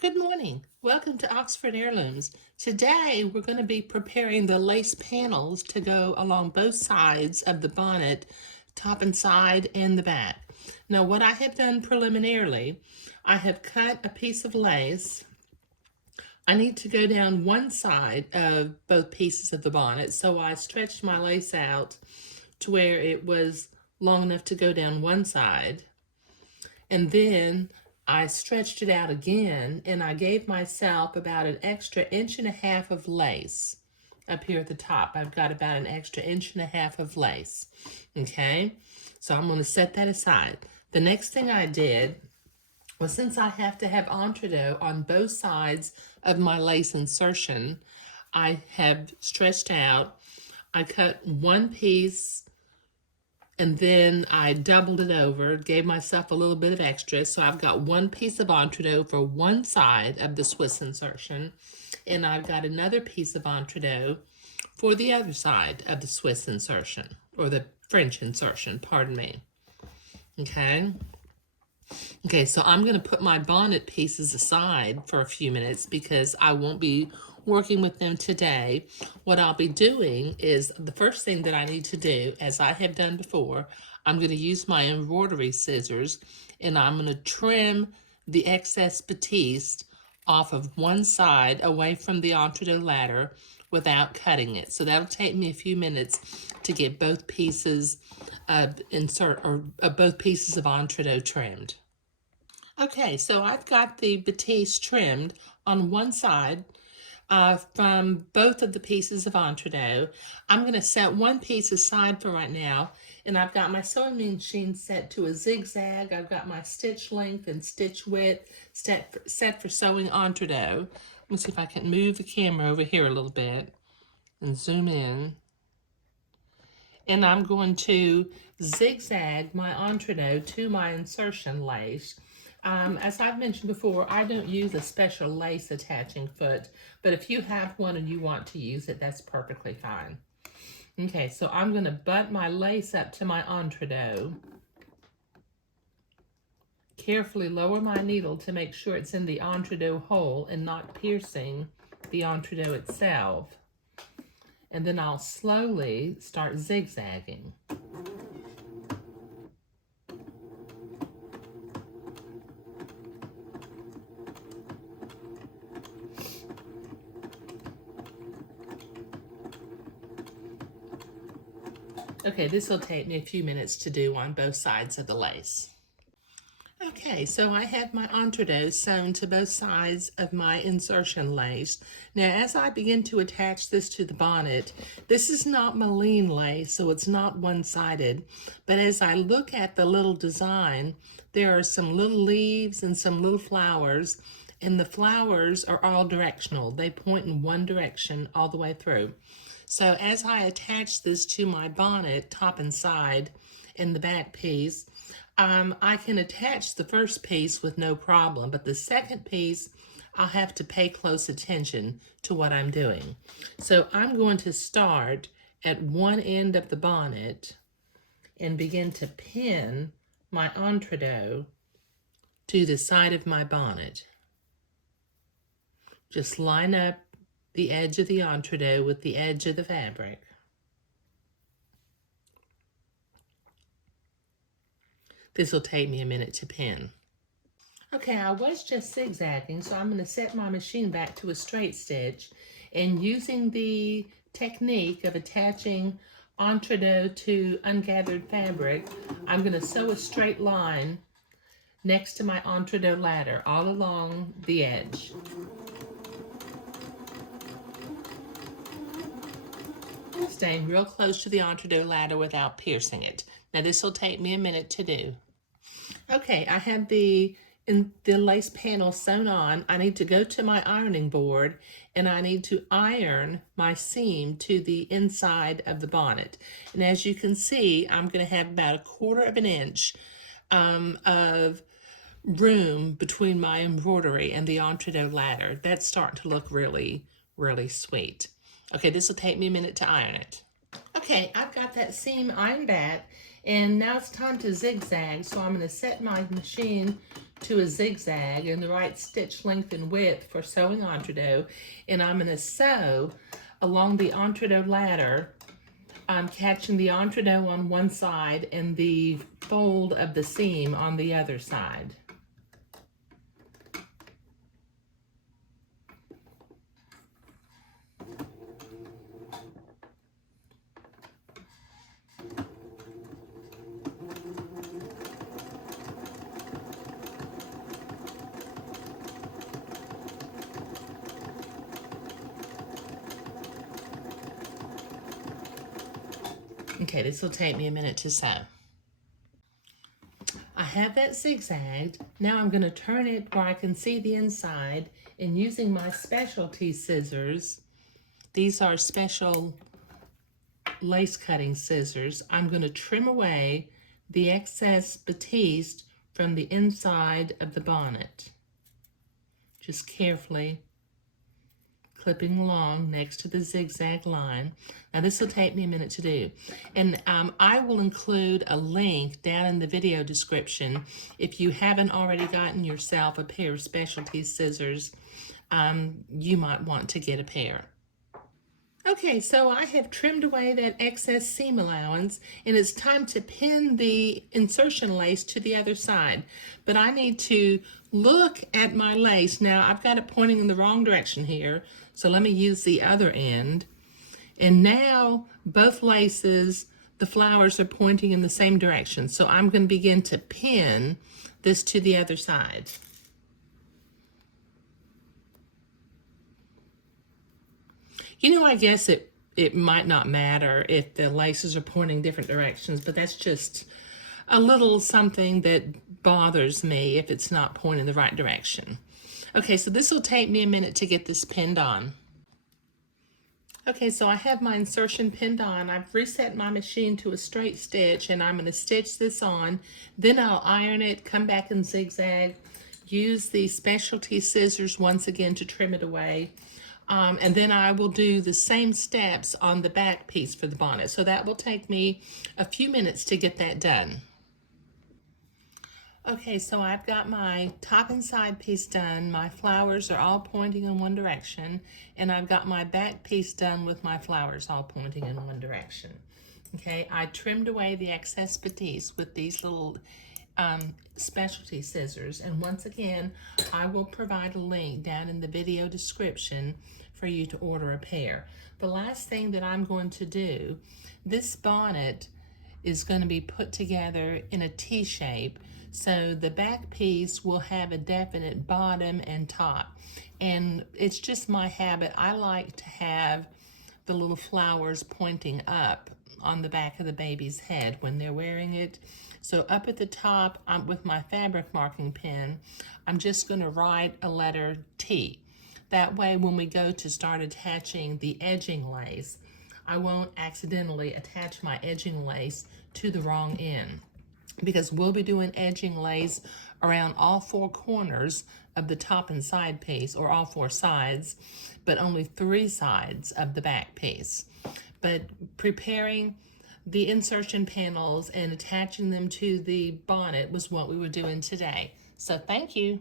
Good morning. Welcome to Oxford Heirlooms. Today we're going to be preparing the lace panels to go along both sides of the bonnet, top and side and the back. Now what I have done preliminarily, I have cut a piece of lace. I need to go down one side of both pieces of the bonnet, so I stretched my lace out to where it was long enough to go down one side. And then I stretched it out again, and I gave myself about an extra 1.5 inches of lace. Up here at the top, I've got about an extra 1.5 inches of lace. Okay, so I'm going to set that aside. The next thing I did was, since I have to have entredeux on both sides of my lace insertion, I have stretched out. I cut one piece and then I doubled it over, gave myself a little bit of extra. So I've got one piece of entredeux for one side of the Swiss insertion, and I've got another piece of entredeux for the other side of the Swiss insertion, or the French insertion, pardon me. Okay. Okay, so I'm going to put my bonnet pieces aside for a few minutes because I won't be working with them today. What I'll be doing is, the first thing that I need to do, as I have done before, I'm going to use my embroidery scissors and I'm going to trim the excess batiste off of one side away from the entredeux ladder without cutting it. So that'll take me a few minutes to get both pieces both pieces of entredeux trimmed. Okay, so I've got the batiste trimmed on one side from both of the pieces of entredeux. I'm going to set one piece aside for right now, and I've got my sewing machine set to a zigzag. I've got my stitch length and stitch width set for sewing entredeux. Let me see if I can move the camera over here a little bit and zoom in. And I'm going to zigzag my entredeux to my insertion lace. As I've mentioned before, I don't use a special lace attaching foot, but if you have one and you want to use it, that's perfectly fine. Okay, so I'm going to butt my lace up to my entredeux. Carefully lower my needle to make sure it's in the entredeux hole and not piercing the entredeux itself. And then I'll slowly start zigzagging. Okay, this will take me a few minutes to do on both sides of the lace. Okay, so I have my entredeux sewn to both sides of my insertion lace. Now, as I begin to attach this to the bonnet, this is not Malin lace, so it's not one-sided. But as I look at the little design, there are some little leaves and some little flowers, and the flowers are all directional. They point in one direction all the way through. So as I attach this to my bonnet, top and side, and the back piece, I can attach the first piece with no problem, but the second piece, I'll have to pay close attention to what I'm doing. So I'm going to start at one end of the bonnet and begin to pin my entredeux to the side of my bonnet. Just line up the edge of the entredeux with the edge of the fabric. This will take me a minute to pin. Okay, I was just zigzagging, so I'm going to set my machine back to a straight stitch, and using the technique of attaching entredeux to ungathered fabric, I'm going to sew a straight line next to my entredeux ladder all along the edge. Staying real close to the entredeux ladder without piercing it. Now this will take me a minute to do. Okay, I have the lace panel sewn on. I need to go to my ironing board and I need to iron my seam to the inside of the bonnet. And as you can see, I'm going to have about 1/4 inch of room between my embroidery and the entredeux ladder. That's starting to look really, really sweet. Okay, this will take me a minute to iron it. Okay, I've got that seam ironed back, and now it's time to zigzag. So I'm going to set my machine to a zigzag and the right stitch length and width for sewing entree, and I'm going to sew along the entree ladder. I'm catching the entree on one side and the fold of the seam on the other side. Okay, this will take me a minute to sew. I have that zigzagged. Now I'm going to turn it where I can see the inside, and using my specialty scissors, these are special lace cutting scissors, I'm going to trim away the excess batiste from the inside of the bonnet. Just carefully clipping along next to the zigzag line. Now this will take me a minute to do. And I will include a link down in the video description if you haven't already gotten yourself a pair of specialty scissors. You might want to get a pair. Okay, so I have trimmed away that excess seam allowance, and it's time to pin the insertion lace to the other side. But I need to look at my lace. Now, I've got it pointing in the wrong direction here, so let me use the other end. And now, both laces, the flowers are pointing in the same direction. So I'm going to begin to pin this to the other side. You know, I guess it might not matter if the laces are pointing different directions, but that's just a little something that bothers me if it's not pointing the right direction. Okay, so this will take me a minute to get this pinned on. Okay, so I have my insertion pinned on. I've reset my machine to a straight stitch, and I'm going to stitch this on. Then I'll iron it, come back and zigzag, use the specialty scissors once again to trim it away. And then I will do the same steps on the back piece for the bonnet. So that will take me a few minutes to get that done. Okay, so I've got my top and side piece done. My flowers are all pointing in one direction, and I've got my back piece done with my flowers all pointing in one direction. Okay, I trimmed away the excess batiste with these little specialty scissors, and once again I will provide a link down in the video description for you to order a pair. The last thing that I'm going to do, this bonnet is going to be put together in a T shape, so the back piece will have a definite bottom and top, and it's just my habit. I like to have the little flowers pointing up on the back of the baby's head when they're wearing it. So up at the top, with my fabric marking pen, I'm just going to write a letter T. That way when we go to start attaching the edging lace, I won't accidentally attach my edging lace to the wrong end, because we'll be doing edging lace around all four corners of the top and side piece, or all four sides, but only 3 sides of the back piece. But preparing the insertion panels and attaching them to the bonnet was what we were doing today. So thank you.